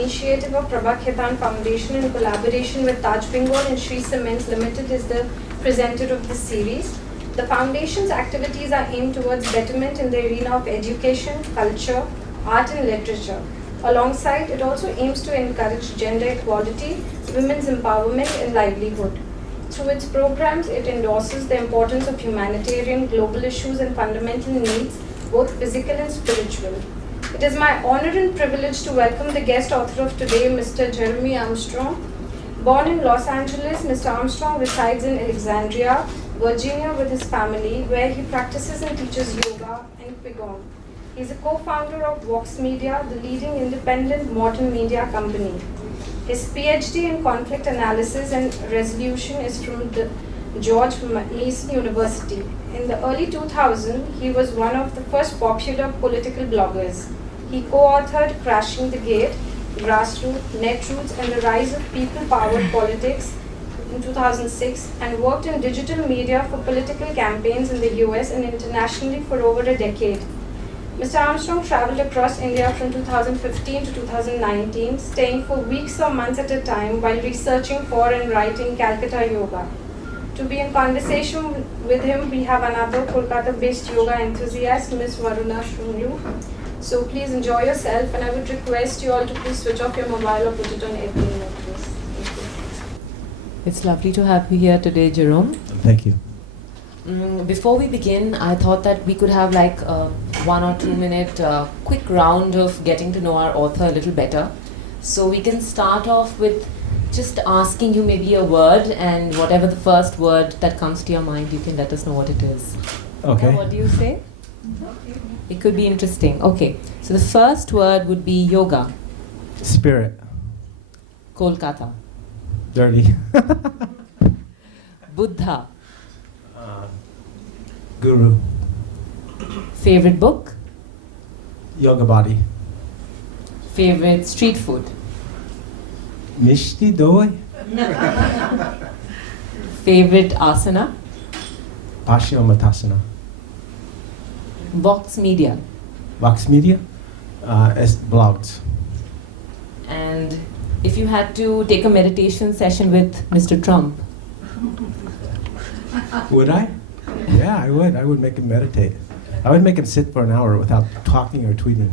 initiative of Prabha Khaitan Foundation in collaboration with Taj Bengal and Shree Cements Limited is the presenter of this series. The foundation's activities are aimed towards betterment in the arena of education, culture, art and literature. Alongside, it also aims to encourage gender equality, women's empowerment and livelihood. Through its programs, it endorses the importance of humanitarian, global issues and fundamental needs, both physical and spiritual. It is my honor and privilege to welcome the guest author of today, Mr. Jerome Armstrong. Born in Los Angeles, Mr. Armstrong resides in Alexandria, Virginia with his family, where he practices and teaches yoga and Qigong. He is a co-founder of Vox Media, the leading independent modern media company. His PhD in conflict analysis and resolution is from the George Mason University. In the early 2000s, he was one of the first popular political bloggers. He co-authored Crashing the Gate, Grassroots, Netroots, and the Rise of People-Powered Politics in 2006 and worked in digital media for political campaigns in the US and internationally for over a decade. Mr. Armstrong traveled across India from 2015 to 2019, staying for weeks or months at a time while researching for and writing Calcutta Yoga. To be in conversation with him, we have another Kolkata-based yoga enthusiast, Ms. Varuna Shunglu. So please enjoy yourself, and I would request you all to please switch off your mobile or put it on airplane mode, please. Thank you. It's lovely to have you here today, Jerome. Thank you. Before we begin, I thought that we could have like a 1 or 2 minute quick round of getting to know our author a little better. So we can start off with just asking you maybe a word, and whatever the first word that comes to your mind, you can let us know what it is. Okay. Yeah, what do you say? It could be interesting. Okay. So the first word would be yoga. Spirit. Kolkata. Dirty. Buddha. Guru. Favorite book? Yoga body. Favorite street food? Mishti doi. Favorite asana? Paschimottanasana. Vox Media. Vox Media. As blogs. And if you had to take a meditation session with Mr. Trump, Would I? Yeah, I would. I would make him meditate. I would make him sit for an hour without talking or tweeting.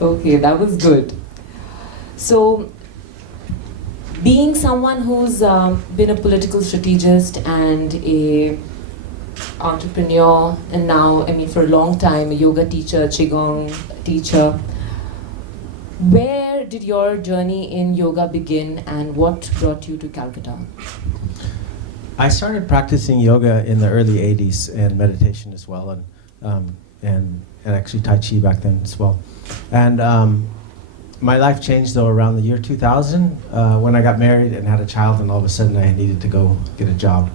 okay, that was good. So, being someone who's been a political strategist and a entrepreneur, and now, I mean, for a long time, a yoga teacher, Qigong teacher, where did your journey in yoga begin, and what brought you to Calcutta? I started practicing yoga in the early 80s and meditation as well, and actually Tai Chi back then as well. And my life changed though around the year 2000 when I got married and had a child, and all of a sudden I needed to go get a job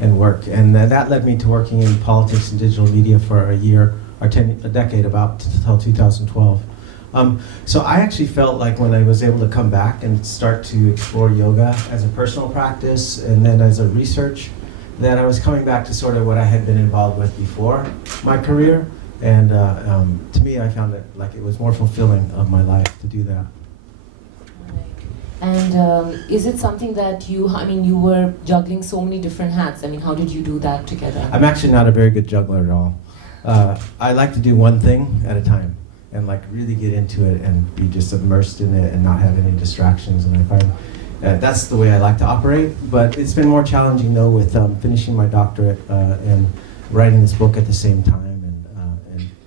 and work. And that led me to working in politics and digital media for a year, or a decade about, until 2012. So I actually felt like when I was able to come back and start to explore yoga as a personal practice and then as a research, that I was coming back to sort of what I had been involved with before my career. And to me, I found it like it was more fulfilling of my life to do that. And is it something that you were juggling so many different hats. I mean, how did you do that together? I'm actually not a very good juggler at all. I like to do one thing at a time and like really get into it and be just immersed in it and not have any distractions. And I find that's the way I like to operate. But it's been more challenging though with finishing my doctorate and writing this book at the same time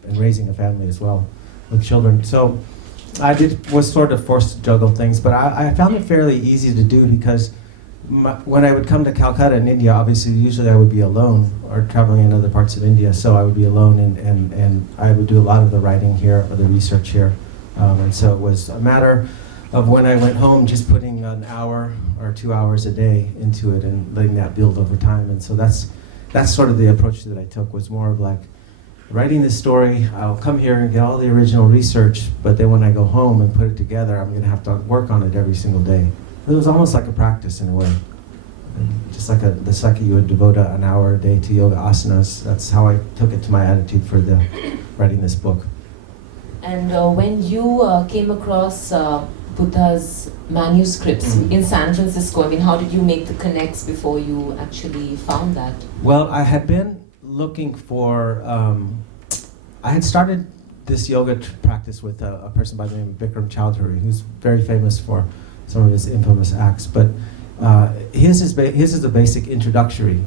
and raising a family as well with children. So I was sort of forced to juggle things, but I found it fairly easy to do because when I would come to Calcutta in India, obviously usually I would be alone or traveling in other parts of India, so I would be alone and I would do a lot of the writing here or the research here. And so it was a matter of when I went home just putting an hour or 2 hours a day into it and letting that build over time. And so that's sort of the approach that I took, was more of like writing this story, I'll come here and get all the original research, but then when I go home and put it together, I'm going to have to work on it every single day. It was almost like a practice in a way. Just like the second you would devote an hour a day to yoga asanas, that's how I took it to my attitude for writing this book. And when you came across Buddha's manuscripts in San Francisco, I mean, how did you make the connects before you actually found that? Well, I had been looking for, I had started this yoga practice with a person by the name of Bikram Chowdhury, who's very famous for some of his infamous acts, but his is a basic introductory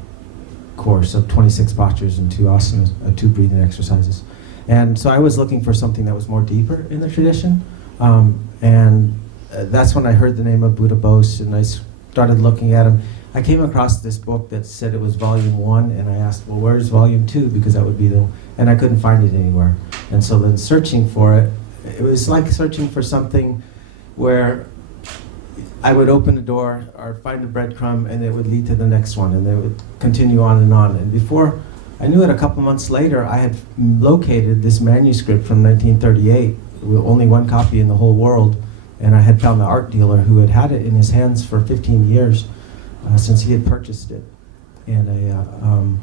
course of 26 postures and 2 asanas, 2 breathing exercises. And so I was looking for something that was more deeper in the tradition, and that's when I heard the name of Buddha Bose, and I started looking at him. I came across this book that said it was volume 1, and I asked, well, where's volume 2? Because that would be and I couldn't find it anywhere. And so then searching for it, it was like searching for something where I would open a door or find a breadcrumb and it would lead to the next one, and it would continue on. And before I knew it, a couple months later, I had located this manuscript from 1938, with only 1 copy in the whole world, and I had found the art dealer who had had it in his hands for 15 years since he had purchased it. And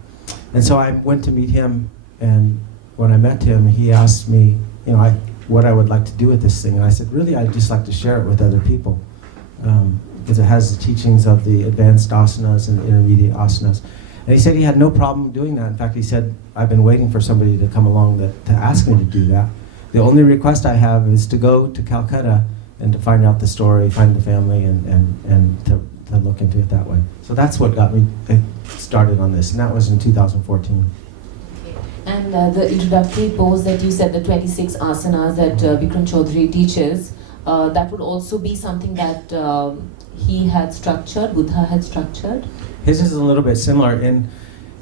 so I went to meet him, and when I met him, he asked me, what I would like to do with this thing. And I said, really, I'd just like to share it with other people, because it has the teachings of the advanced asanas and the intermediate asanas. And he said he had no problem doing that. In fact, he said, I've been waiting for somebody to come along to ask me to do that. The only request I have is to go to Calcutta and to find out the story, find the family, and to look into it that way. So that's what got me started on this, and that was in 2014. And the introductory pose that you said, the 26 asanas that Bikram Chaudhuri teaches, that would also be something that he had structured, Buddha had structured? His is a little bit similar in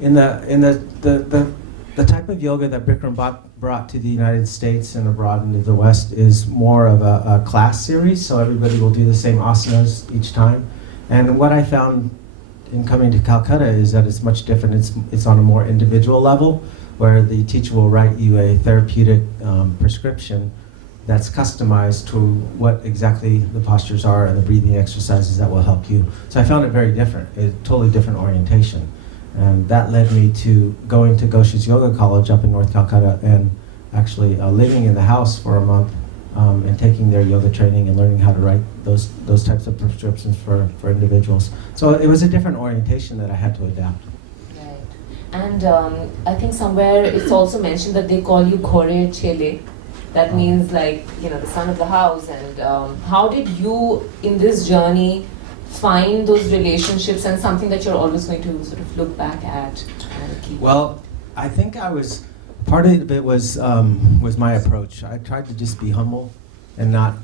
the type of yoga that Bikram brought to the United States and abroad into the West is more of a class series, so everybody will do the same asanas each time. And what I found in coming to Calcutta is that it's much different. It's on a more individual level, where the teacher will write you a therapeutic prescription that's customized to what exactly the postures are and the breathing exercises that will help you. So I found it very different, a totally different orientation. And that led me to going to Gosha's Yoga College up in North Calcutta and actually living in the house for a month and taking their yoga training and learning how to write those types of prescriptions for individuals. So it was a different orientation that I had to adapt. Right. And I think somewhere it's also mentioned that they call you Ghore Chele. That means like, the son of the house. And how did you, in this journey, find those relationships and something that you're always going to sort of look back at and keep? Well, I think part of it was my approach. I tried to just be humble and not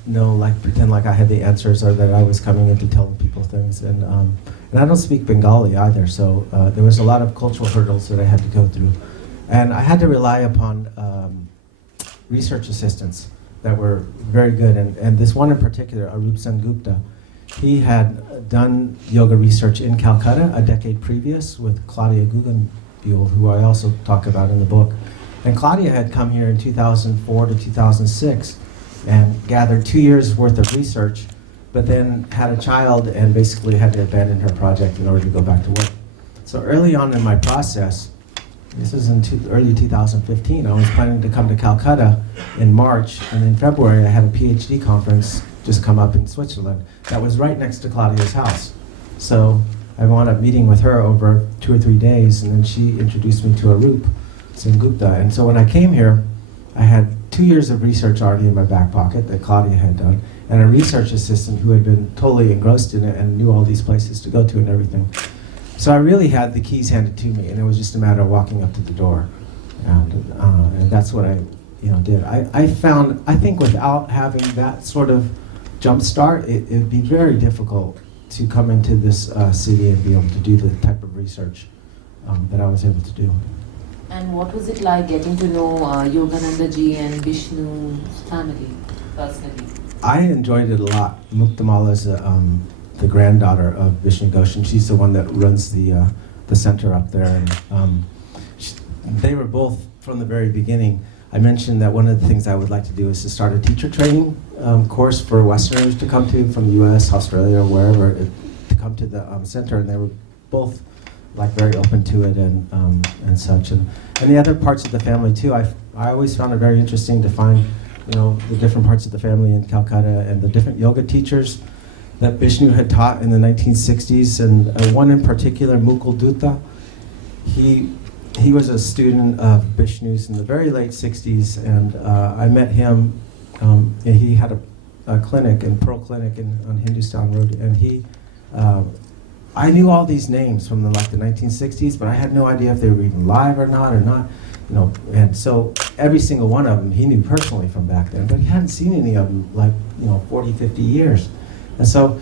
pretend like I had the answers or that I was coming in to tell people things. And I don't speak Bengali either, so there was a lot of cultural hurdles that I had to go through. And I had to rely upon research assistants that were very good. And this one in particular, Arup Sen Gupta, he had done yoga research in Calcutta a decade previous with Claudia Guggenbuhl, who I also talk about in the book. And Claudia had come here in 2004 to 2006 and gathered 2 years worth of research, but then had a child and basically had to abandon her project in order to go back to work. So early on in my process, this is in early 2015, I was planning to come to Calcutta in March, and in February I had a PhD conference just come up in Switzerland that was right next to Claudia's house. So I wound up meeting with her over 2 or 3 days, and then she introduced me to Arup Sen Gupta. And so when I came here, I had 2 years of research already in my back pocket that Claudia had done, and a research assistant who had been totally engrossed in it and knew all these places to go to and everything. So I really had the keys handed to me, and it was just a matter of walking up to the door. And that's what I did. I think without having that sort of jump start, it would be very difficult to come into this city and be able to do the type of research that I was able to do. And what was it like getting to know Yogananda ji and Vishnu's family personally? I enjoyed it a lot. Muktamala is the granddaughter of Vishnu Ghosh, and she's the one that runs the center up there. And they were both from the very beginning. I mentioned that one of the things I would like to do is to start a teacher training course for Westerners to come to from the U.S., Australia, or wherever, to come to the center, and they were both very open to it and such. And the other parts of the family too, I always found it very interesting to find the different parts of the family in Calcutta and the different yoga teachers that Vishnu had taught in the 1960s, and one in particular, Mukul Dutta. He was a student of Vishnu's in the very late 60s, and I met him. And he had a clinic, Pearl Clinic on Hindustan Road, and I knew all these names from the 1960s, but I had no idea if they were even live or not. And so every single one of them he knew personally from back then, but he hadn't seen any of them 40, 50 years. And so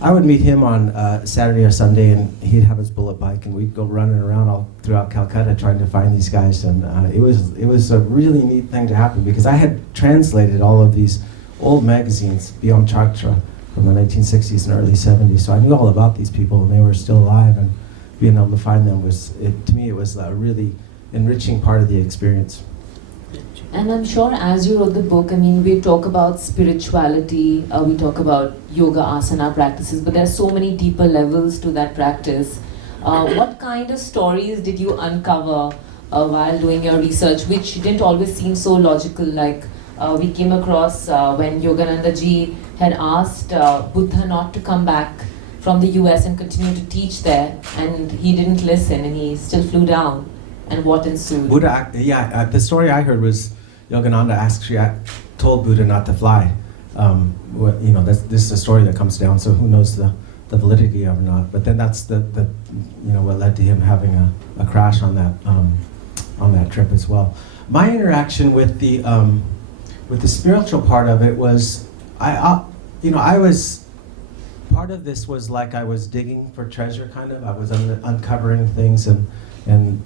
I would meet him on Saturday or Sunday, and he'd have his bullet bike, and we'd go running around all throughout Calcutta trying to find these guys. And it was a really neat thing to happen, because I had translated all of these old magazines, Beyond Chatra, from the 1960s and early 70s. So I knew all about these people, and they were still alive, and being able to find them to me, it was a really enriching part of the experience. And I'm sure as you wrote the book, I mean, we talk about spirituality, we talk about yoga asana practices, but there's so many deeper levels to that practice. What kind of stories did you uncover while doing your research, which didn't always seem so logical? Like we came across when Yogananda ji had asked Buddha not to come back from the US and continue to teach there, and he didn't listen, and he still flew down. And what ensued? Buddha, the story I heard was Yogananda actually told Buddha not to fly. This is a story that comes down, so who knows the validity of it or not. But then that's what led to him having a crash on that trip as well. My interaction with the spiritual part of it was, I was, part of this was like I was digging for treasure, kind of. I was uncovering things and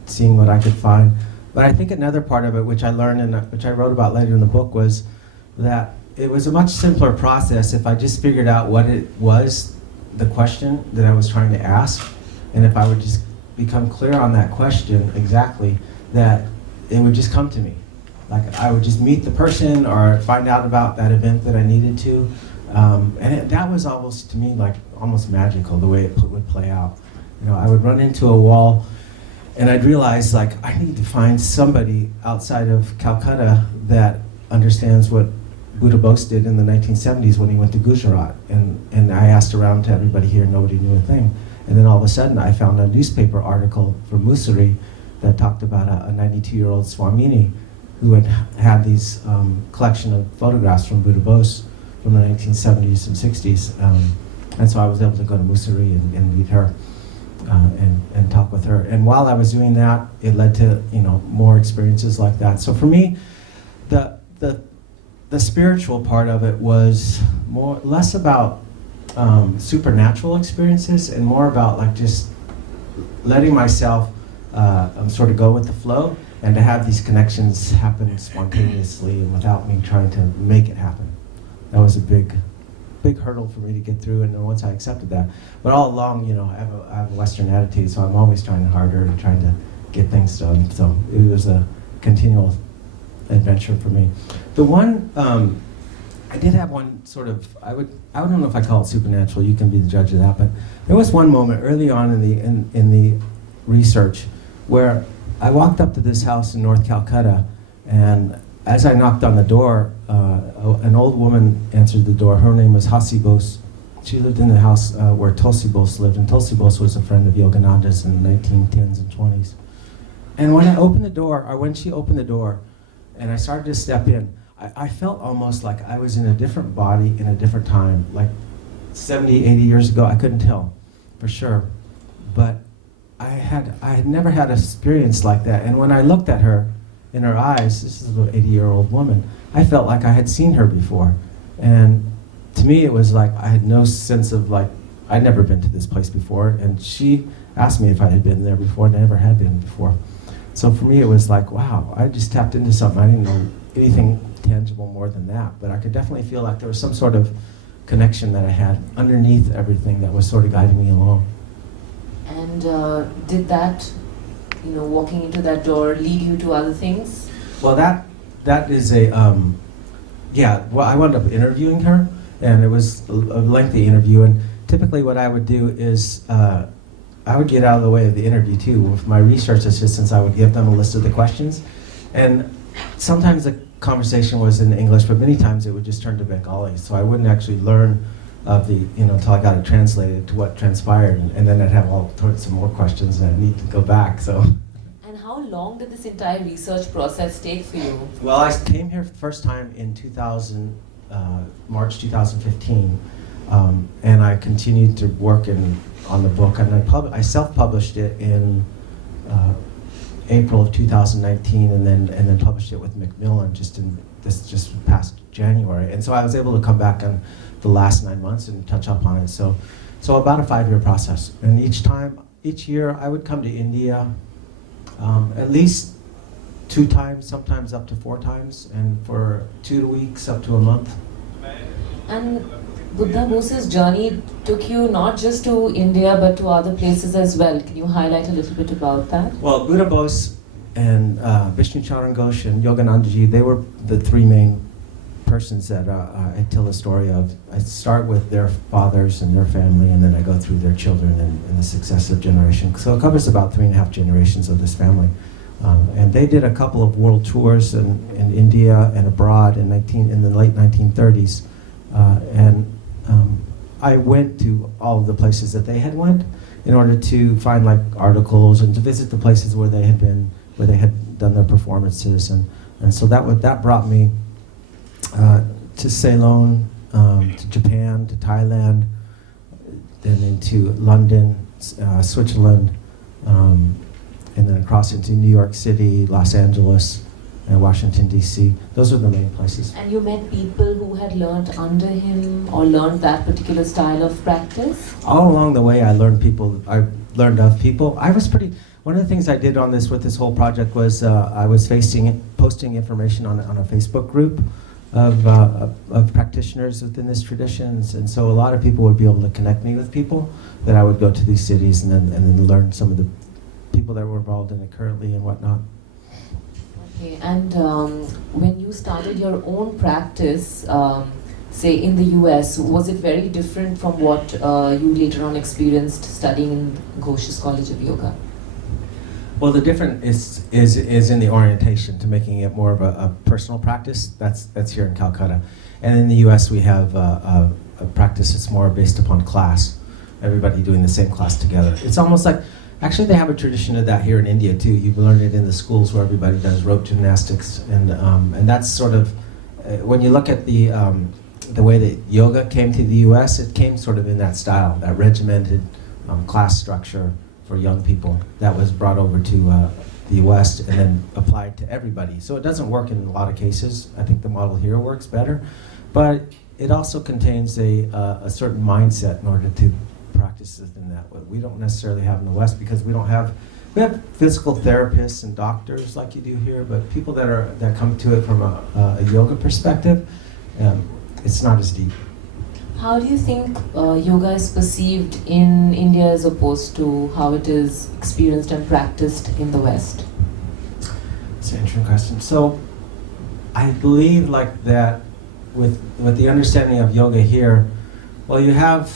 seeing what I could find. But I think another part of it, which I learned and which I wrote about later in the book, was that it was a much simpler process if I just figured out what it was, the question that I was trying to ask, and if I would just become clear on that question exactly, that it would just come to me. Like I would just meet the person or find out about that event that I needed to. That was almost, to me, like almost magical, the way it would play out. I would run into a wall, and I'd realize, like, I need to find somebody outside of Calcutta that understands what Buddha Bose did in the 1970s when he went to Gujarat. And I asked around to everybody here, nobody knew a thing. And then all of a sudden, I found a newspaper article from Mussoorie that talked about a 92-year-old Swamini who had these collection of photographs from Buddha Bose from the 1970s and 60s. And so I was able to go to Mussoorie and meet her. And talk with her. And while I was doing that, it led to more experiences like that. So for me, the spiritual part of it was less about supernatural experiences and more about like just letting myself sort of go with the flow and to have these connections happen spontaneously and without me trying to make it happen. That was a big hurdle for me to get through, and once I accepted that. But all along, I have a Western attitude, so I'm always trying harder and trying to get things done. So it was a continual adventure for me. The one, I did have one sort of, I don't know if I call it supernatural, you can be the judge of that, but there was one moment early on in the research where I walked up to this house in North Calcutta, and as I knocked on the door, an old woman answered the door. Her name was Hasi Bose. She lived in the house where Tulsi Bose lived, and Tulsi Bose was a friend of Yogananda's in the 1910s and 20s. And when I opened the door, or when she opened the door, and I started to step in, I felt almost like I was in a different body in a different time, like 70, 80 years ago. I couldn't tell for sure, but I had never had an experience like that. And when I looked at her, in her eyes, this is an 80-year-old woman, I felt like I had seen her before. And to me, it was like I had no sense of like, I'd never been to this place before, and she asked me if I had been there before, and I never had been before. So for me, it was like, wow, I just tapped into something. I didn't know anything tangible more than that, but I could definitely feel like there was some sort of connection that I had underneath everything that was sort of guiding me along. And did that, walking into that door lead you to other things? Well, that is a, well, I wound up interviewing her, and it was a lengthy interview, and typically what I would do is, I would get out of the way of the interview too. With my research assistants, I would give them a list of the questions, and sometimes conversation was in English, but many times it would just turn to Bengali. So I wouldn't actually learn of the, until I got it translated to what transpired. And then I'd have all sorts of more questions and I'd need to go back, so. And how long did this entire research process take for you? Well, I came here for the first time in March 2015, and I continued to work on the book, and I self-published it in April of 2019, and then published it with Macmillan just past January. And so I was able to come back on the last 9 months and touch up on it. So about a 5-year process. And each year I would come to India at least 2 times, sometimes up to 4 times, and for 2 weeks up to a month. And Buddha Bose's journey took you not just to India but to other places as well. Can you highlight a little bit about that? Well, Buddha Bose and Vishnu Charan Ghosh and Yoganandaji, they were the 3 main persons that I tell the story of. I start with their fathers and their family, and then I go through their children and the successive generation. So it covers about 3.5 generations of this family. And they did a couple of world tours in India and abroad in the late 1930s. I went to all of the places that they had went in order to find like articles and to visit the places where they had been, where they had done their performances, and so that brought me to Ceylon, to Japan, to Thailand, then into London, Switzerland, and then across into New York City, Los Angeles, and Washington, D.C. Those were the main places. And you met people who had learned under him or learned that particular style of practice? All along the way, I learned of people. One of the things I did with this whole project was I was posting information on a Facebook group of practitioners within this tradition, and so a lot of people would be able to connect me with people that I would go to these cities and then learn some of the people that were involved in it currently and whatnot. Okay, and when you started your own practice, say in the US, was it very different from what you later on experienced studying in Ghosh's College of Yoga? Well, the difference is in the orientation to making it more of a personal practice. That's here in Calcutta. And in the US, we have a practice that's more based upon class, everybody doing the same class together. It's almost like, actually they have a tradition of that here in India too. You've learned it in the schools where everybody does rope gymnastics, and that's sort of, when you look at the way that yoga came to the US, it came sort of in that style, that regimented class structure for young people that was brought over to the West and then applied to everybody. So it doesn't work in a lot of cases. I think the model here works better, but it also contains a certain mindset in order to practice it in that way. We don't necessarily have in the West because we have physical therapists and doctors like you do here, but people that come to it from a yoga perspective, it's not as deep. How do you think yoga is perceived in India as opposed to how it is experienced and practiced in the West? It's an interesting question. So I believe like that with the understanding of yoga here, well, you have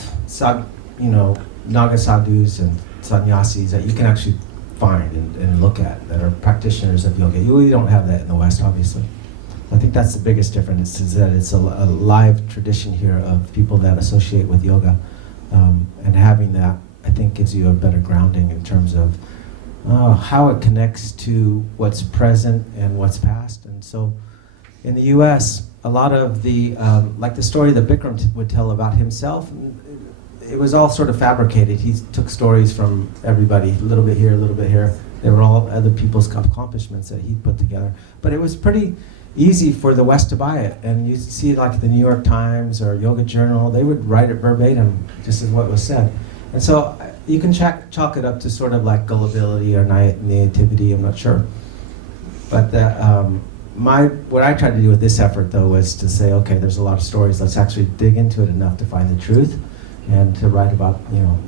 Naga sadhus and sannyasis that you can actually find and look at that are practitioners of yoga. You really don't have that in the West, obviously. I think that's the biggest difference, is that it's a live tradition here of people that associate with yoga. And having that, I think, gives you a better grounding in terms of how it connects to what's present and what's past. And so in the US, a lot of like the story that Bikram would tell about himself, it was all sort of fabricated. He took stories from everybody, a little bit here, a little bit here. They were all other people's accomplishments that he put together. But it was pretty easy for the West to buy it. And you see like the New York Times or Yoga Journal, they would write it verbatim, just as what was said. And so you can chalk it up to sort of like gullibility or naivety, I'm not sure. But what I tried to do with this effort though was to say, okay, there's a lot of stories, let's actually dig into it enough to find the truth and to write about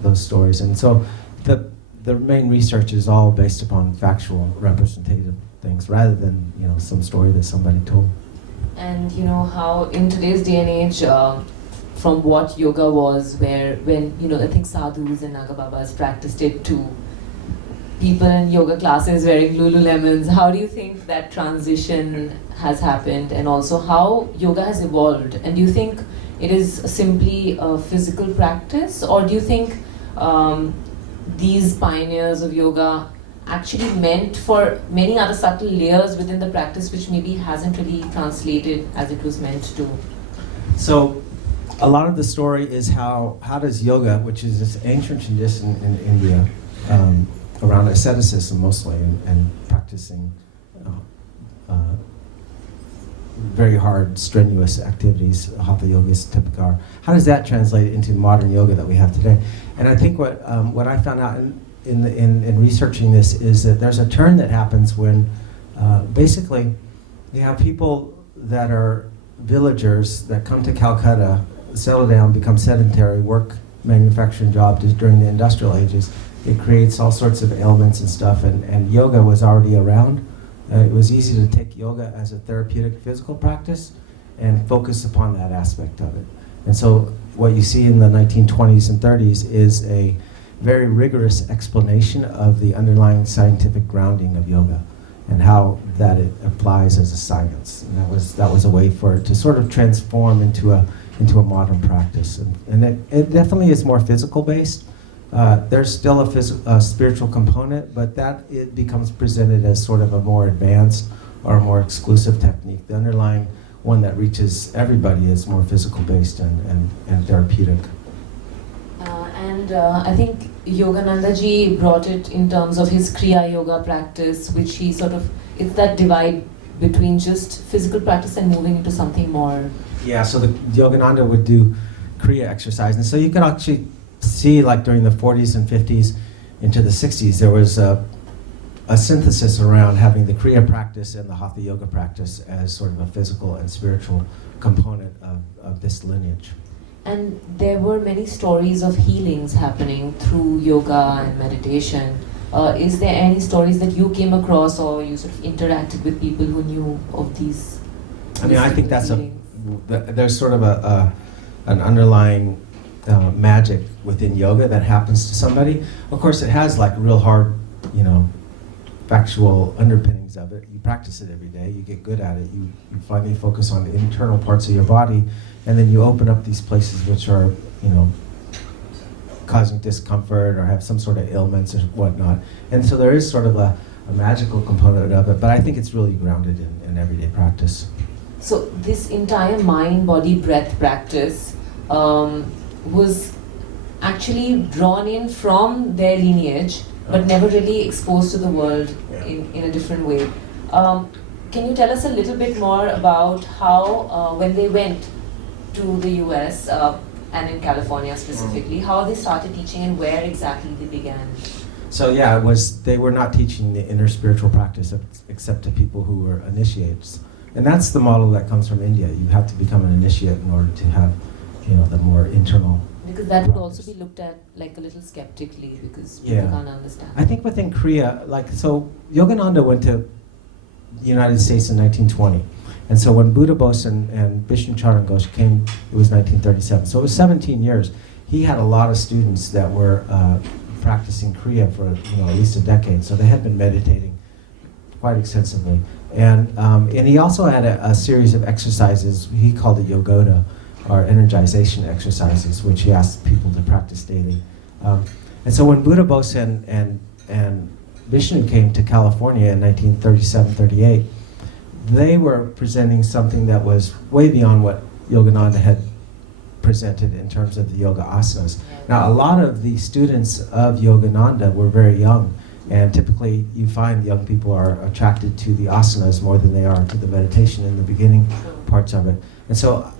those stories. And so the main research is all based upon factual representative things rather than some story that somebody told. And how in today's day and age, from what yoga was, when I think sadhus and Nagababas practiced it to people in yoga classes wearing Lululemons. How do you think that transition has happened, and also how yoga has evolved? And do you think it is simply a physical practice, or do you think these pioneers of yoga actually meant for many other subtle layers within the practice which maybe hasn't really translated as it was meant to? So a lot of the story is how does yoga, which is this ancient tradition in India, around asceticism mostly, and practicing very hard, strenuous activities, hatha yoga is typical are. How does that translate into modern yoga that we have today? And I think what I found out in researching this is that there's a turn that happens when basically you have people that are villagers that come to Calcutta, settle down, become sedentary, work manufacturing jobs during the industrial ages. It creates all sorts of ailments and stuff, and yoga was already around. It was easy to take yoga as a therapeutic physical practice and focus upon that aspect of it. And so what you see in the 1920s and 30s is a very rigorous explanation of the underlying scientific grounding of yoga and how that it applies as a science. And that was a way for it to sort of transform into a modern practice. And it definitely is more physical based. There's still a spiritual component, but that it becomes presented as sort of a more advanced or a more exclusive technique. The underlying one that reaches everybody is more physical based and therapeutic. I think Yogananda ji brought it in terms of his Kriya Yoga practice, which he sort of, it's that divide between just physical practice and moving into something more. Yeah, so the Yogananda would do Kriya exercise. And so you could actually see, like during the 40s and 50s into the 60s, there was a synthesis around having the Kriya practice and the Hatha Yoga practice as sort of a physical and spiritual component of this lineage. And there were many stories of healings happening through yoga and meditation. Is there any stories that you came across or you sort of interacted with people who knew of these? I mean, I think there's sort of an underlying magic within yoga that happens to somebody. Of course, it has like real hard, factual underpinnings of it. You practice it every day, you get good at it, you finally focus on the internal parts of your body, and then you open up these places which are, causing discomfort or have some sort of ailments or whatnot. And so there is sort of a magical component of it, but I think it's really grounded in everyday practice. So this entire mind, body, breath practice was actually drawn in from their lineage, but never really exposed to the world in a different way. Can you tell us a little bit more about how, when they went to the US, and in California specifically, how they started teaching and where exactly they began? So yeah, they were not teaching the inner spiritual practice except to people who were initiates. And that's the model that comes from India. You have to become an initiate in order to have, the more internal. Because that would also be looked at like a little skeptically because people can't understand. I think within Kriya, Yogananda went to the United States in 1920. And so when Buddha Bose and Vishnu Charan Ghosh came, it was 1937. So it was 17 years. He had a lot of students that were practicing Kriya for at least a decade. So they had been meditating quite extensively. And he also had a series of exercises. He called it Yogoda, or energization exercises, which he asked people to practice daily. And so when Buddha Bose and Vishnu came to California in 1937-38, they were presenting something that was way beyond what Yogananda had presented in terms of the yoga asanas. Now, a lot of the students of Yogananda were very young, and typically you find young people are attracted to the asanas more than they are to the meditation in the beginning parts of it. And so,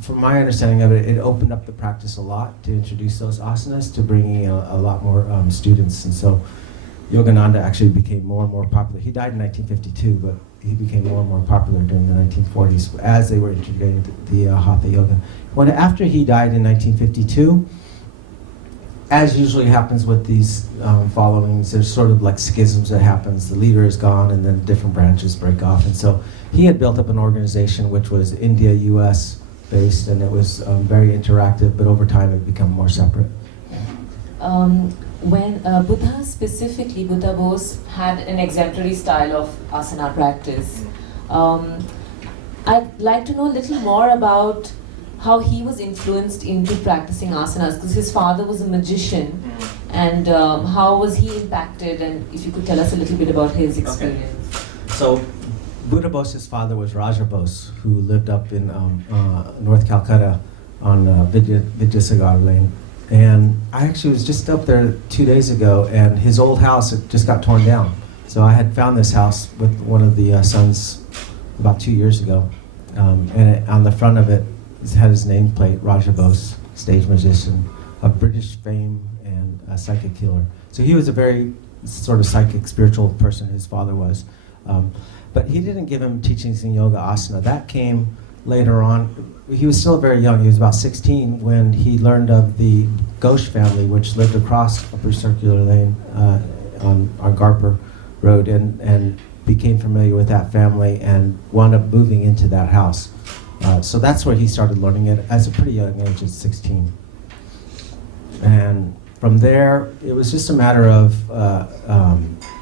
from my understanding of it, it opened up the practice a lot to introduce those asanas to bringing a lot more students. And so Yogananda actually became more and more popular. He died in 1952, but he became more and more popular during the 1940s as they were integrating the Hatha Yoga. After he died in 1952, as usually happens with these followings, there's sort of like schisms that happens. The leader is gone and then different branches break off. And so he had built up an organization which was India, US based, and it was very interactive, but over time it became more separate. when Buddha specifically, Buddha Bose had an exemplary style of asana practice. I'd like to know a little more about how he was influenced into practicing asanas, because his father was a magician, and how was he impacted, and if you could tell us a little bit about his experience. Okay. So Buddha Bose's father was Raja Bose, who lived up in North Calcutta on Vidyasagar Lane. And I actually was just up there 2 days ago, and his old house had just got torn down. So I had found this house with one of the sons about 2 years ago. And on the front of it had his nameplate, Raja Bose, stage magician, of British fame and a psychic healer. So he was a very sort of psychic, spiritual person, his father was. But he didn't give him teachings in yoga asana. That came later on. He was still very young. He was about 16 when he learned of the Ghosh family, which lived across Upper Circular Lane on Garper Road, and became familiar with that family and wound up moving into that house. So that's where he started learning it at a pretty young age, at 16. And from there, it was just a matter of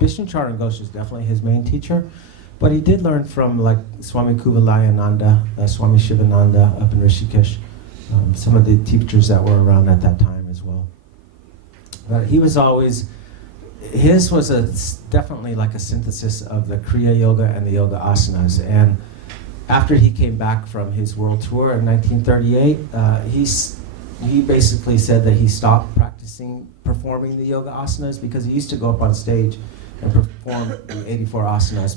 Vishnu Charan Ghosh is definitely his main teacher. But he did learn from like Swami Kuvalayananda, Swami Shivananda up in Rishikesh, some of the teachers that were around at that time as well. But he was always, his was definitely like a synthesis of the Kriya Yoga and the Yoga Asanas. And after he came back from his world tour in 1938, he basically said that he stopped performing the Yoga Asanas because he used to go up on stage and perform the 84 asanas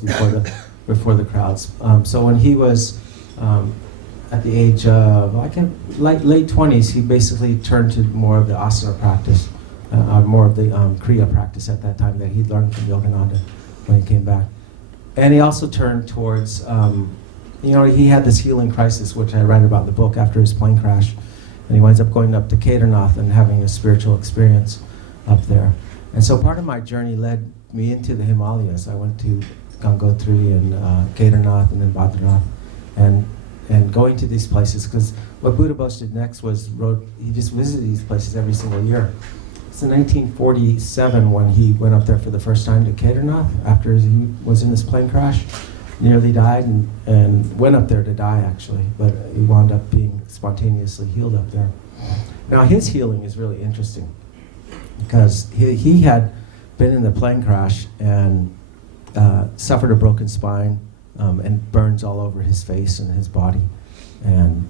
before the crowds. So when he was at the age of late 20s, he basically turned to more of the asana practice, more of the Kriya practice at that time that he'd learned from Yogananda when he came back. And he also turned towards, he had this healing crisis, which I read about in the book after his plane crash, and he winds up going up to Kedarnath and having a spiritual experience up there. And so part of my journey led me into the Himalayas. I went to Gangotri and Kedarnath and then Badrinath, and going to these places, because what Buddha Bose did next was he just visited these places every single year. It's in 1947 when he went up there for the first time to Kedarnath after he was in this plane crash, nearly died, and went up there to die actually, but he wound up being spontaneously healed up there. Now his healing is really interesting because he had been in the plane crash and suffered a broken spine and burns all over his face and his body, and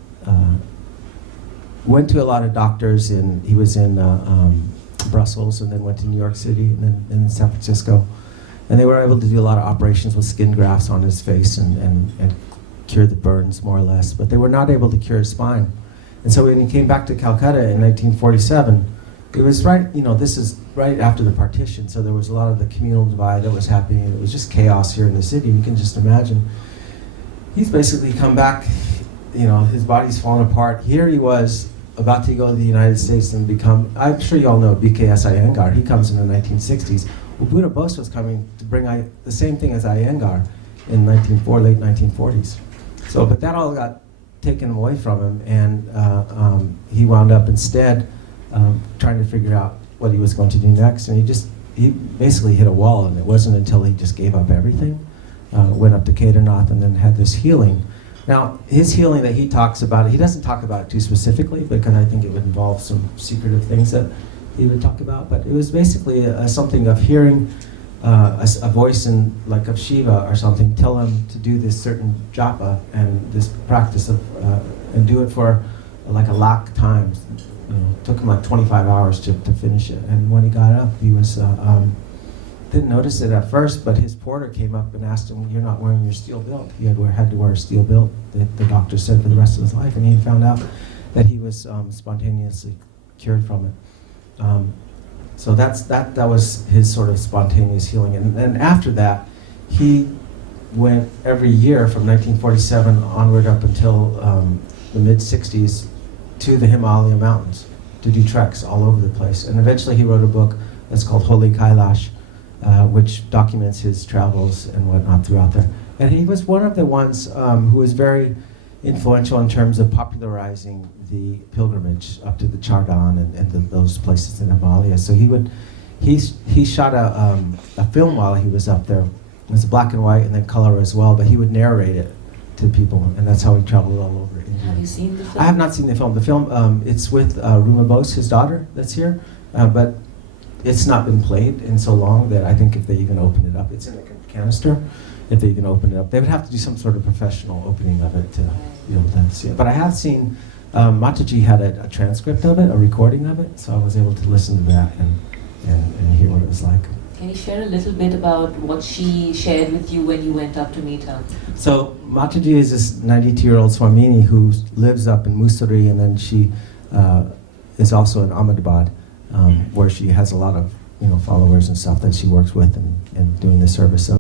went to a lot of doctors. And he was in Brussels, and then went to New York City, and then in San Francisco, and they were able to do a lot of operations with skin grafts on his face and cure the burns more or less, but they were not able to cure his spine. And so when he came back to Calcutta in 1947, it was this is right after the partition, so there was a lot of the communal divide that was happening, and it was just chaos here in the city. You can just imagine. He's basically come back, his body's fallen apart. Here he was about to go to the United States and become, I'm sure you all know BKS Iyengar. He comes in the 1960s. Well, Buddha Bose was coming to bring the same thing as Iyengar in late 1940s. So, but that all got taken away from him, and he wound up instead trying to figure out what he was going to do next, and he basically hit a wall, and it wasn't until he just gave up everything, went up to Kedarnath, and then had this healing. Now, his healing that he talks about, he doesn't talk about it too specifically, because I think it would involve some secretive things that he would talk about, but it was basically something of hearing a voice like of Shiva or something tell him to do this certain japa and this practice of and do it for like a lakh times. It took him like 25 hours to finish it. And when he got up, he was didn't notice it at first, but his porter came up and asked him, "You're not wearing your steel belt." He had to wear a steel belt, the doctor said, for the rest of his life, and he found out that he was spontaneously cured from it. So that was his sort of spontaneous healing. And then after that, he went every year from 1947 onward up until the mid-60s to the Himalaya mountains to do treks all over the place. And eventually he wrote a book that's called Holy Kailash, which documents his travels and whatnot throughout there. And he was one of the ones who was very influential in terms of popularizing the pilgrimage up to the Chardhan and those places in Himalaya. So he would he shot a film while he was up there. It was black and white and then color as well, but he would narrate it to people, and that's how he traveled all over India. Have you seen the film? I have not seen the film. The film, it's with Ruma Bose, his daughter, that's here, but it's not been played in so long that I think if they even open it up, it's in a canister, if they even open it up, they would have to do some sort of professional opening of it to be able to see it. But I have seen, Mataji had a transcript of it, a recording of it, so I was able to listen to that and hear what it was like. Can you share a little bit about what she shared with you when you went up to meet her? So Mataji is this 92-year-old Swamini who lives up in Mussoorie, and then she is also in Ahmedabad, where she has a lot of followers and stuff that she works with and doing the service of.